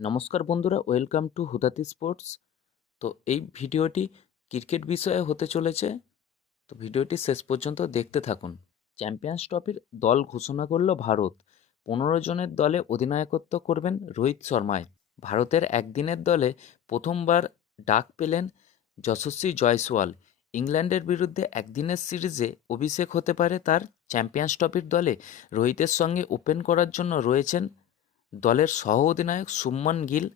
নমস্কার বন্ধুরা, welcome to হুদাতি sports. তো এই ভিডিওটি ক্রিকেট বিষয়ে হতে চলেছে। তো ভিডিওটি শেষ পর্যন্ত দেখতে থাকুন। চ্যাম্পিয়ন্স ট্রফির দল ঘোষণা করল ভারত। 15 জনের দলে অধিনায়কত্ব করবেন রোহিত শর্মায়। ভারতের একদিনের দলে প্রথমবার ডাক পেলেন যশস্বী জয়সওয়াল। ইংল্যান্ডের বিরুদ্ধে একদিনের সিরিজে অভিষেক হতে পারে তার। চ্যাম্পিয়ন্স ট্রফির দলে রোহিতের সঙ্গে ওপেন করার জন্য রয়েছেন দলের সহ অধিনায়ক শুভমান গিল।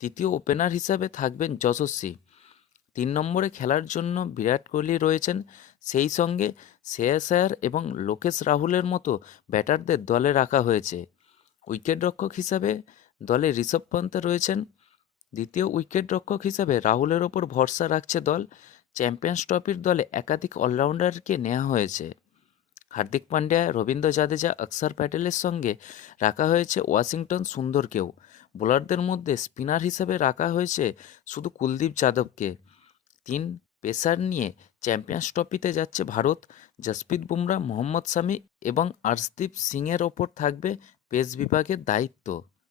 তৃতীয় ওপেনার হিসাবে থাকবেন যশস্বী। 3 নম্বরে খেলার জন্য বিরাট কোহলি রয়েছেন। সেই সঙ্গে শ্রেয়াস আয়ার এবং লোকেশ রাহুলের মতো ব্যাটারদের দলে রাখা হয়েছে। উইকেটরক্ষক হিসাবে দলে ঋষভ পন্ত রয়েছেন। দ্বিতীয় উইকেটরক্ষক হিসাবে রাহুলের ওপর ভরসা রাখছে দল। চ্যাম্পিয়ন্স ট্রফির দলে একাধিক অলরাউন্ডারকে নেওয়া হয়েছে। হার্দিক পান্ডিয়া, রবীন্দ্র জাদেজা, অক্ষর প্যাটেলের সঙ্গে রাখা হয়েছে ওয়াশিংটন সুন্দরকেও। বোলারদের মধ্যে স্পিনার হিসেবে রাখা হয়েছে শুধু কুলদীপ যাদবকে। 3 পেসার নিয়ে চ্যাম্পিয়ন্স ট্রফিতে যাচ্ছে ভারত। জসপ্রীত বুমরা, মোহাম্মদ শামি এবং আর্শদীপ সিংয়ের ওপর থাকবে পেস বিভাগের দায়িত্ব।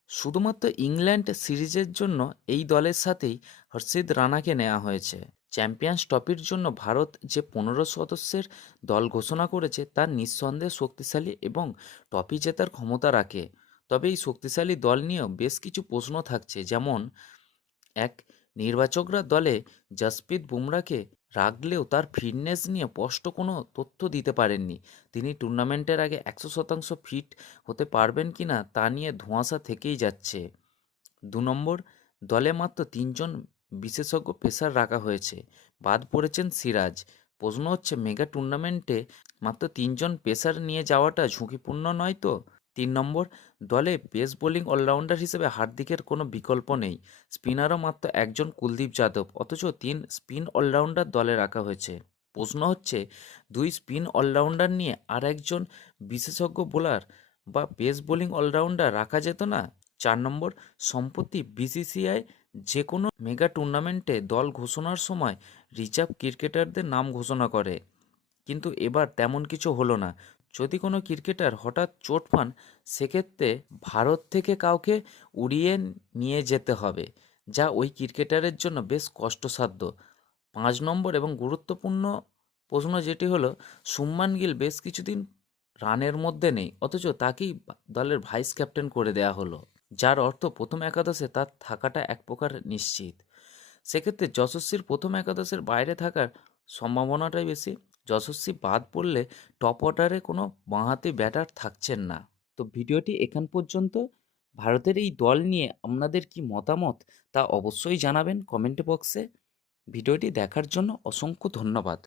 শুধুমাত্র ইংল্যান্ড সিরিজের জন্য এই দলের সাথেই হর্ষিত রানাকে নেওয়া হয়েছে। চ্যাম্পিয়ন্স ট্রফির জন্য ভারত যে 15 সদস্যের দল ঘোষণা করেছে তা নিঃসন্দেহে শক্তিশালী এবং ট্রফি জেতার ক্ষমতা রাখে। তবে এই শক্তিশালী দল নিয়েও বেশ কিছু প্রশ্ন থাকছে, যেমন এক, নির্বাচকরা দলে জসপ্রীত বুমরাকে রাখলেও তার ফিটনেস নিয়ে স্পষ্ট কোনো তথ্য দিতে পারেননি। তিনি টুর্নামেন্টের আগে 100% ফিট হতে পারবেন কিনা তা নিয়ে ধোঁয়াশা থেকেই যাচ্ছে। 2 নম্বর, দলে মাত্র 3 জন বিশেষজ্ঞ পেসার রাখা হয়েছে, বাদ পড়েছেন সিরাজ। প্রশ্ন হচ্ছে, মেগা টুর্নামেন্টে মাত্র 3 জন পেসার নিয়ে যাওয়াটা ঝুঁকিপূর্ণ নয় তো? 3 নম্বর, দলে পেস বোলিং অলরাউন্ডার হিসেবে হার্দিকের কোনো বিকল্প নেই। স্পিনারও মাত্র একজন, কুলদীপ যাদব, অথচ 3 স্পিন অলরাউন্ডার দলে রাখা হয়েছে। প্রশ্ন হচ্ছে, 2 স্পিন অলরাউন্ডার নিয়ে আর একজন বিশেষজ্ঞ বোলার বা পেস বোলিং অলরাউন্ডার রাখা যেত না? 4 নম্বর, সম্প্রতি বিসিসিআই যে কোনো মেগা টুর্নামেন্টে দল ঘোষণার সময় রিজার্ভ ক্রিকেটারদের নাম ঘোষণা করে, কিন্তু এবার তেমন কিছু হলো না। যদি কোনো ক্রিকেটার হঠাৎ চোট পান, সেক্ষেত্রে ভারত থেকে কাউকে উড়িয়ে নিয়ে যেতে হবে, যা ওই ক্রিকেটারের জন্য বেশ কষ্টসাধ্য। 5 নম্বর এবং গুরুত্বপূর্ণ প্রশ্ন যেটি হলো, শুভমান গিল বেশ কিছুদিন রানের মধ্যে নেই, অথচ তাকেই দলের ভাইস ক্যাপ্টেন করে দেয়া হলো, যার অর্থ প্রথম একাদশে তার থাকাটা এক প্রকার নিশ্চিত। সেক্ষেত্রে যশস্বীর প্রথম একাদশের বাইরে থাকার সম্ভাবনাটাই বেশি। যশস্বী বাদ পড়লে টপ অর্ডারে কোনো বাঁহাতি ব্যাটার থাকছেন না। তো ভিডিওটি এখান পর্যন্ত। ভারতের এই দল নিয়ে আপনাদের কি মতামত তা অবশ্যই জানাবেন কমেন্ট বক্সে। ভিডিওটি দেখার জন্য অসংখ্য ধন্যবাদ।